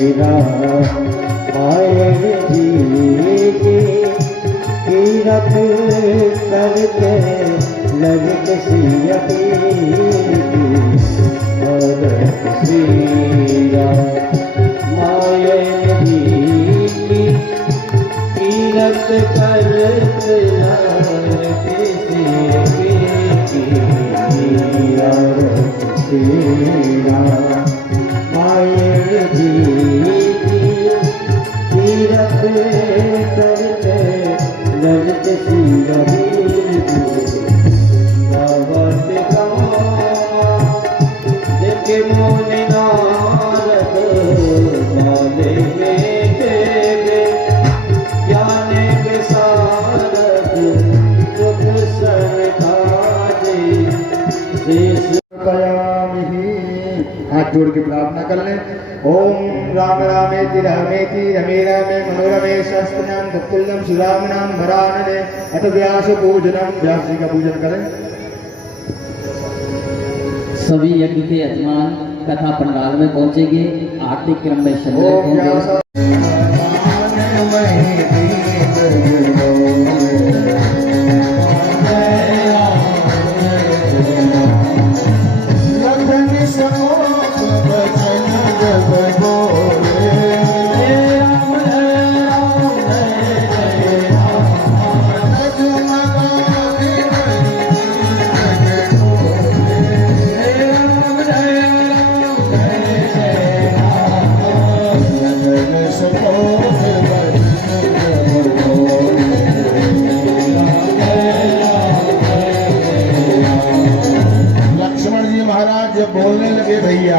मायर जी की कीरत करके लगत सियती और सीरा मायर जी की कीरत करके लगत सियती और सीरा मायर जी कीरत करके लगत सियती मोने नारद माले में देवे ज्ञाने विशारद सुख संताजे शेष कयामि। हाथ जोड़ के प्रार्थना कर लें। ओम राम रामेति रामेति रमे रामे मनोरमे सहस्रनाम तत्तुल्यं श्रीराम नाम वरानने। अथ व्यास पूजनम, व्यास जी का पूजन करें। सभी यज्ञ के यजमान कथा पंडाल में पहुंचेंगे। आरती क्रम में शामिल होंगे। बोलने लगे भैया,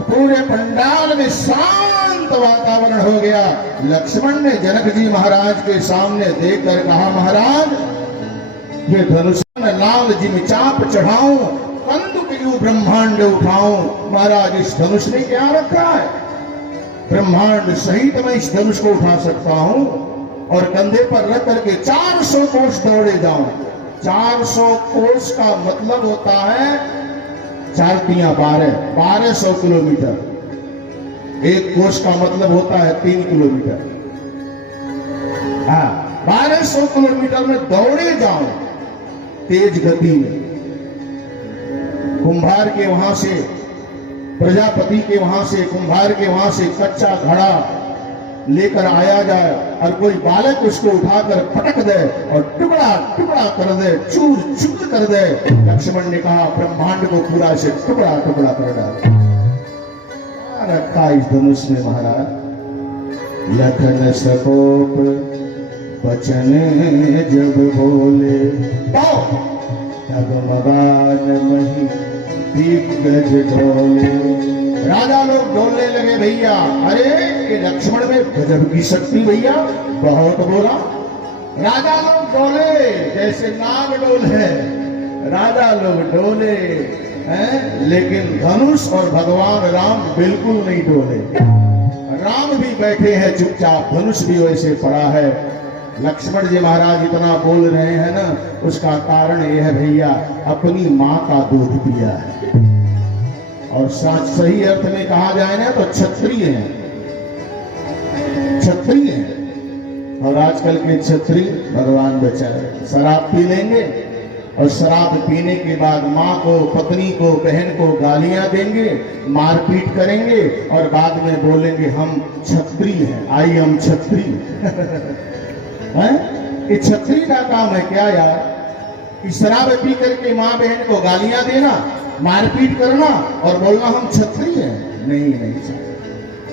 पूरे पंडाल में शांत वातावरण हो गया। लक्ष्मण ने जनक जी महाराज के सामने देखकर कहा, महाराज ये धनुष लाल जी में चाप चढ़ाऊं, कंदुक यूं ब्रह्मांड उठाऊं। महाराज इस धनुष ने क्या रखा है? ब्रह्मांड सहित मैं इस धनुष को उठा सकता हूं और कंधे पर रख करके 400 कोस दौड़े जाऊं। 400 कोस का मतलब होता है 4 तिया 1200 किलोमीटर। एक कोस का मतलब होता है 3 किलोमीटर। हाँ, 1200 किलोमीटर में दौड़े जाओ तेज गति में। कुंभार के वहां से, प्रजापति के वहां से, कुंभार के वहां से कच्चा घड़ा लेकर आया जाए और कोई बालक उसको उठाकर पटक दे और टुकड़ा टुकड़ा कर दे, चूर चूर कर दे। लक्ष्मण ने कहा, ब्रह्मांड को पूरा से टुकड़ा टुकड़ा कर डाल। रखा इस धनुष में महाराज। लखन सकोप वचन जब बोले, तब मगान मही दिग्गज डोले। राजा लोग डोलने लगे भैया। अरे ये लक्ष्मण में गजब की शक्ति भैया, बहुत बोला। राजा लोग डोले जैसे नाग डोले, राजा लोग डोले हैं, लेकिन धनुष और भगवान राम बिल्कुल नहीं डोले। राम भी बैठे हैं चुपचाप, धनुष भी वैसे पड़ा है। लक्ष्मण जी महाराज इतना बोल रहे हैं ना, उसका कारण यह है भैया, अपनी माँ का दूध पिया है। और सही अर्थ में कहा जाए ना तो क्षत्रिय हैं, क्षत्रिय हैं। और आजकल के क्षत्रिय भगवान बचाए शराब पी लेंगे और शराब पीने के बाद माँ को, पत्नी को, बहन को गालियां देंगे, मारपीट करेंगे और बाद में बोलेंगे हम क्षत्रिय हैं, आई हम क्षत्रिय। ये क्षत्रिय का काम है क्या यार? कि शराब पी करके माँ बहन को गालियां देना, मारपीट करना और बोलना हम क्षत्रिय हैं? नहीं नहीं।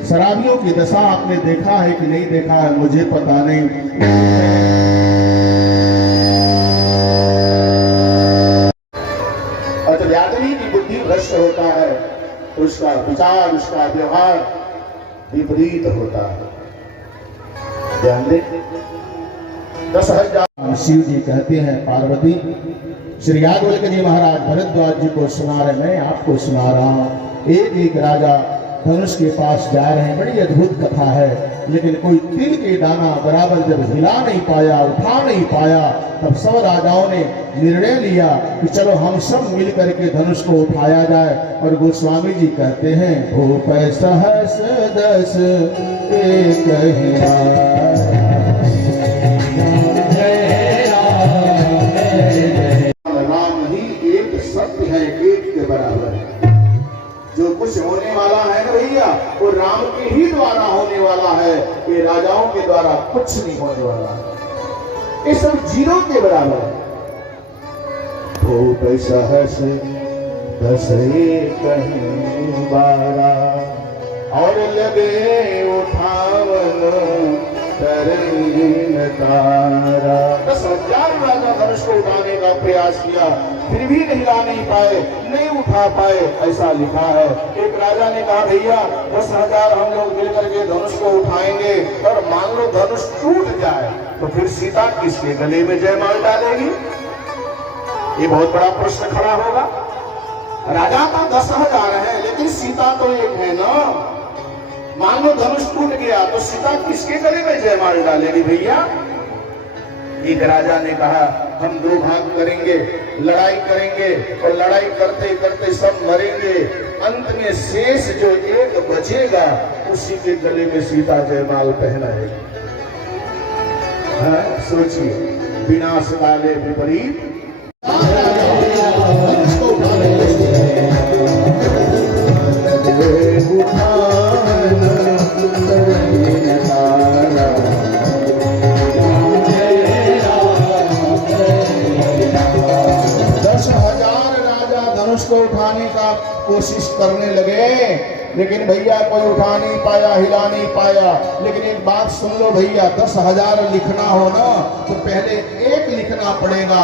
शराबियों की दशा आपने देखा है कि नहीं देखा है मुझे पता नहीं। और जब आदमी की बुद्धि भ्रष्ट होता है तो उसका विचार, उसका व्यवहार विपरीत होता है। ध्यान दे। 10,000 शिव जी कहते हैं पार्वती, श्री याज्ञवल्क्य जी महाराज भरद्वाज जी को सुना रहे, मैं आपको सुना रहा हूं। एक एक राजा धनुष के पास जा रहे हैं। बड़ी अद्भुत कथा है, लेकिन कोई तिल के दाना बराबर जब हिला नहीं पाया, उठा नहीं पाया, तब सब राजाओं ने निर्णय लिया कि चलो हम सब मिल करके धनुष को उठाया जाए। और गोस्वामी जी कहते हैं, भूप सहस दस एक राम ही एक सत्य है, एक के बराबर है। जो कुछ होने वाला है ना भैया, वो राम के ही द्वारा होने वाला है, ये राजाओं के द्वारा कुछ नहीं होने वाला है। ये सब जीरो के बराबर है। भूप सहस दस कहीं बारा और लगे उठावन तरहीन तारा। 10,000 राजा धनुष को उठाने का प्रयास किया, फिर भी हिला नहीं पाए, नहीं उठा पाए, ऐसा लिखा है। एक राजा ने कहा, भैया 10,000 हम लोग मिलकर के धनुष को उठाएंगे, और मान लो धनुष टूट जाए तो फिर सीता किसके गले में जयमाल डालेगी? ये बहुत बड़ा प्रश्न खड़ा होगा। राजा तो 10,000 है, लेकिन सीता तो एक है ना। मान लो धनुष टूट गया तो सीता किसके गले में जयमाल डालेगी भैया? एक राजा ने कहा, हम 2 भाग करेंगे, लड़ाई करेंगे, और लड़ाई करते करते सब मरेंगे, अंत में शेष जो एक बचेगा उसी के गले में सीता जयमाल पहनाएगी। सोचिए, विनाश काले विपरीत। को उठाने का कोशिश करने लगे, लेकिन भैया कोई उठा नहीं पाया, हिला नहीं पाया। लेकिन एक बात सुन लो भैया, 10,000 लिखना हो ना तो पहले एक लिखना पड़ेगा।